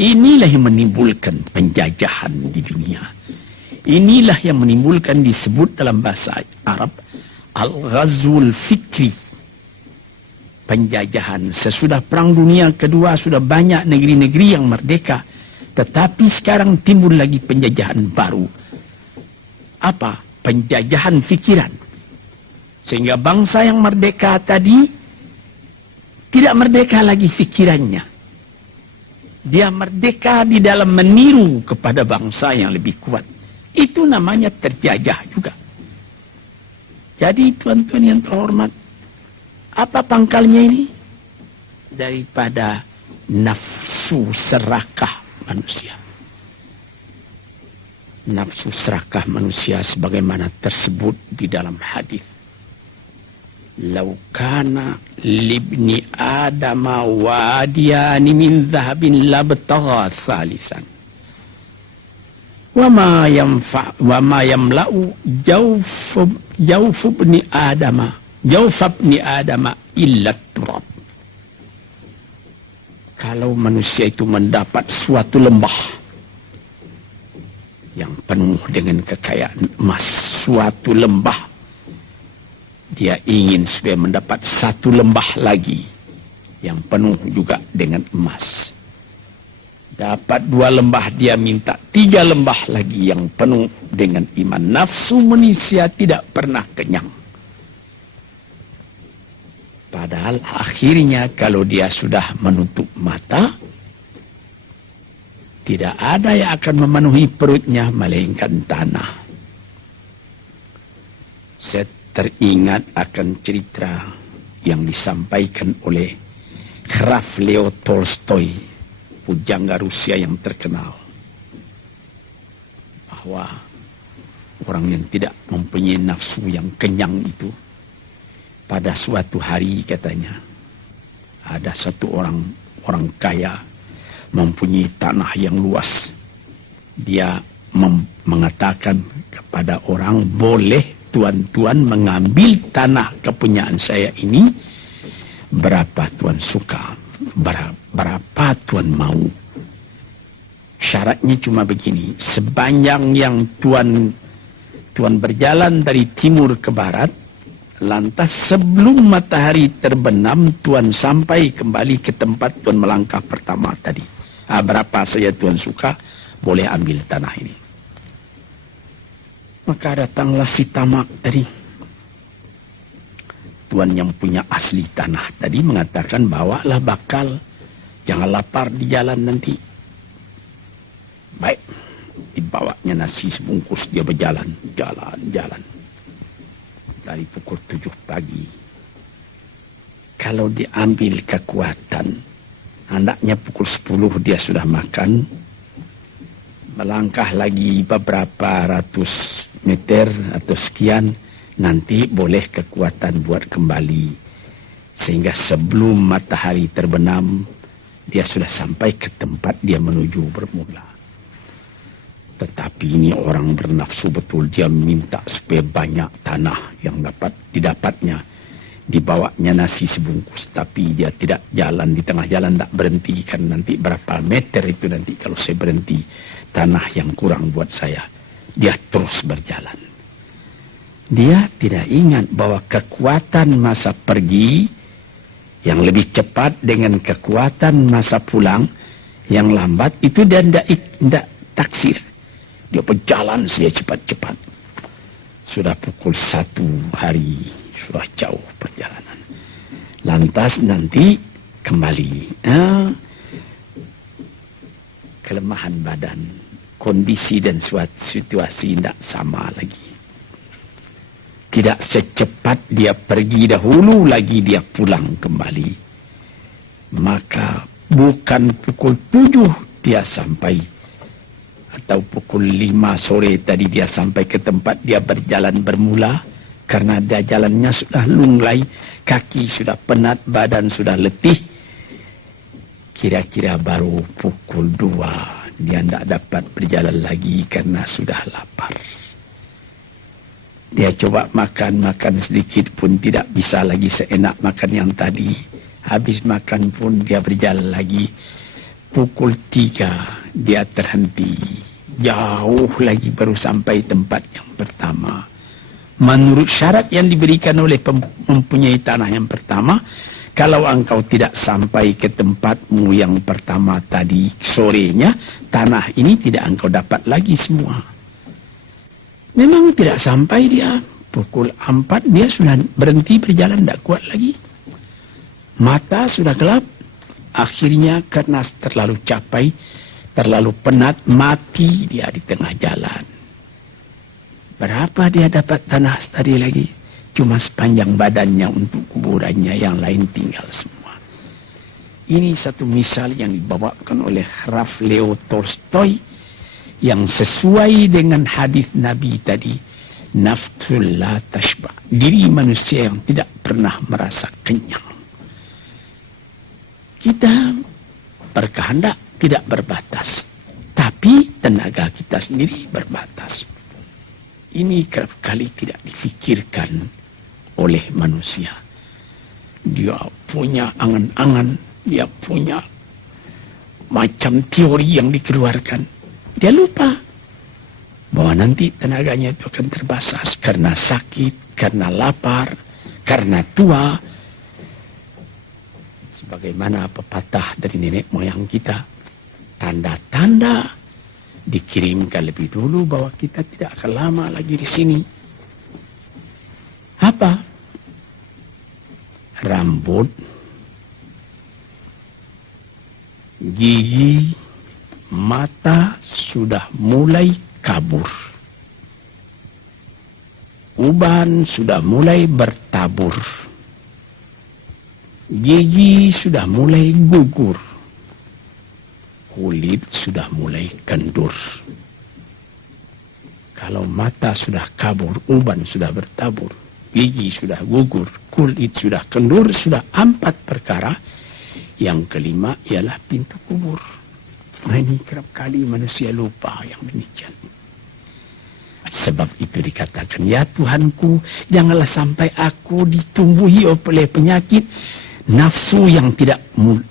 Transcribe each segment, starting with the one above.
Inilah yang menimbulkan penjajahan di dunia. Inilah yang menimbulkan disebut dalam bahasa Arab al-ghazwul fikri. Penjajahan. Sesudah Perang Dunia Kedua sudah banyak negeri-negeri yang merdeka. Tetapi sekarang timbul lagi penjajahan baru. Apa? Penjajahan fikiran. Sehingga bangsa yang merdeka tadi tidak merdeka lagi fikirannya. Dia merdeka di dalam meniru kepada bangsa yang lebih kuat. Itu namanya terjajah juga. Jadi tuan-tuan yang terhormat, apa pangkalnya ini? Daripada nafsu serakah manusia. Nafsu serakah manusia sebagaimana tersebut di dalam hadis. Lau kana libni adama wadiyani min dhahabin labtagha thalithan. Wa ma yamla'u jawf ibni adama illa turab. Kalau manusia itu mendapat suatu lembah yang penuh dengan kekayaan emas, suatu lembah, dia ingin supaya mendapat satu lembah lagi yang penuh juga dengan emas. Dapat 2 lembah, dia minta 3 lembah lagi yang penuh dengan iman. Nafsu manusia tidak pernah kenyang. Padahal akhirnya kalau dia sudah menutup mata, tidak ada yang akan memenuhi perutnya melainkan tanah. Saya teringat akan cerita yang disampaikan oleh Graf Leo Tolstoy, pujangga Rusia yang terkenal, bahwa orang yang tidak mempunyai nafsu yang kenyang itu, pada suatu hari katanya, ada satu orang kaya mempunyai tanah yang luas. Dia mengatakan kepada orang, boleh tuan-tuan mengambil tanah kepunyaan saya ini, berapa tuan suka, berapa tuan mau. Syaratnya cuma begini, sepanjang yang tuan berjalan dari timur ke barat, lantas sebelum matahari terbenam, tuan sampai kembali ke tempat tuan melangkah pertama tadi. Berapa saja tuan suka, boleh ambil tanah ini. Maka datanglah si tamak tadi. Tuan yang punya asli tanah tadi mengatakan, bawalah bakal, jangan lapar di jalan nanti. Baik, dibawanya nasi sebungkus, dia berjalan, jalan. Dari pukul 7 pagi. Kalau diambil kekuatan, hendaknya pukul 10 dia sudah makan. Melangkah lagi beberapa ratus meter atau sekian, nanti boleh kekuatan buat kembali. Sehingga sebelum matahari terbenam, dia sudah sampai ke tempat dia menuju bermula. Tetapi ini orang bernafsu betul, dia minta supaya banyak tanah yang dapat didapatnya. Dibawanya nasi sebungkus, tapi dia tidak jalan di tengah jalan, tak berhenti, kan nanti berapa meter itu nanti kalau saya berhenti, tanah yang kurang buat saya. Dia terus berjalan. Dia tidak ingat bahwa kekuatan masa pergi yang lebih cepat dengan kekuatan masa pulang yang lambat itu dia tidak taksir. Dia berjalan saja cepat-cepat. Sudah pukul 1 hari, sudah jauh perjalanan. Lantas nanti kembali. Kelemahan badan, kondisi dan situasi tidak sama lagi. Tidak secepat dia pergi dahulu lagi dia pulang kembali. Maka bukan pukul 7 dia sampai, atau pukul 5 sore tadi dia sampai ke tempat dia berjalan bermula, karena dia jalannya sudah lunglai, kaki sudah penat, badan sudah letih. Kira-kira baru pukul 2 dia tidak dapat berjalan lagi karena sudah lapar. Dia coba makan sedikit pun tidak bisa lagi seenak makan yang tadi. Habis makan pun dia berjalan lagi. Pukul 3 dia terhenti. Jauh lagi baru sampai tempat yang pertama. Menurut syarat yang diberikan oleh mempunyai tanah yang pertama, kalau engkau tidak sampai ke tempatmu yang pertama tadi sorenya, tanah ini tidak engkau dapat lagi semua. Memang tidak sampai dia. Pukul 4 dia sudah berhenti berjalan, tidak kuat lagi. Mata sudah gelap. Akhirnya karena terlalu capek, terlalu penat, mati dia di tengah jalan. Berapa dia dapat tanah tadi lagi? Cuma sepanjang badannya untuk kuburannya, yang lain tinggal semua. Ini satu misal yang dibawakan oleh Graf Leo Tolstoy yang sesuai dengan hadis Nabi tadi. Nafsul la tashba. Diri manusia yang tidak pernah merasa kenyang. Kita berkehendak tidak berbatas. Tapi tenaga kita sendiri berbatas. Ini kerap kali tidak difikirkan oleh manusia. Dia punya angan-angan, dia punya macam teori yang dikeluarkan. Dia lupa bahwa nanti tenaganya itu akan terbatas karena sakit, karena lapar, karena tua. Sebagaimana pepatah dari nenek moyang kita, tanda-tanda dikirimkan lebih dulu bahwa kita tidak akan lama lagi di sini. Apa? Rambut, gigi, mata sudah mulai kabur. Uban sudah mulai bertabur. Gigi sudah mulai gugur. Kulit sudah mulai kendur. Kalau mata sudah kabur, uban sudah bertabur, gigi sudah gugur, kulit sudah kendur, sudah 4 perkara. Yang kelima ialah pintu kubur. Nah, ini kerap kali manusia lupa yang demikian. Sebab itu dikatakan, ya Tuhanku, janganlah sampai aku ditumbuhi oleh penyakit nafsu yang tidak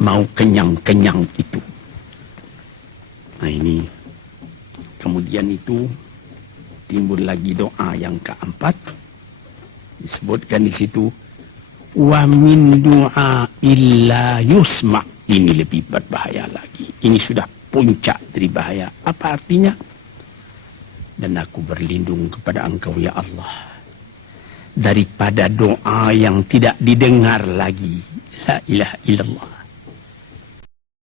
mau kenyang-kenyang itu. Nah ini, kemudian itu timbul lagi doa yang keempat. Disebutkan di situ, wa min du'a illa yusma. Ini lebih berbahaya lagi. Ini sudah puncak dari bahaya. Apa artinya? Dan aku berlindung kepada Engkau ya Allah daripada doa yang tidak didengar lagi. La ilaha illallah.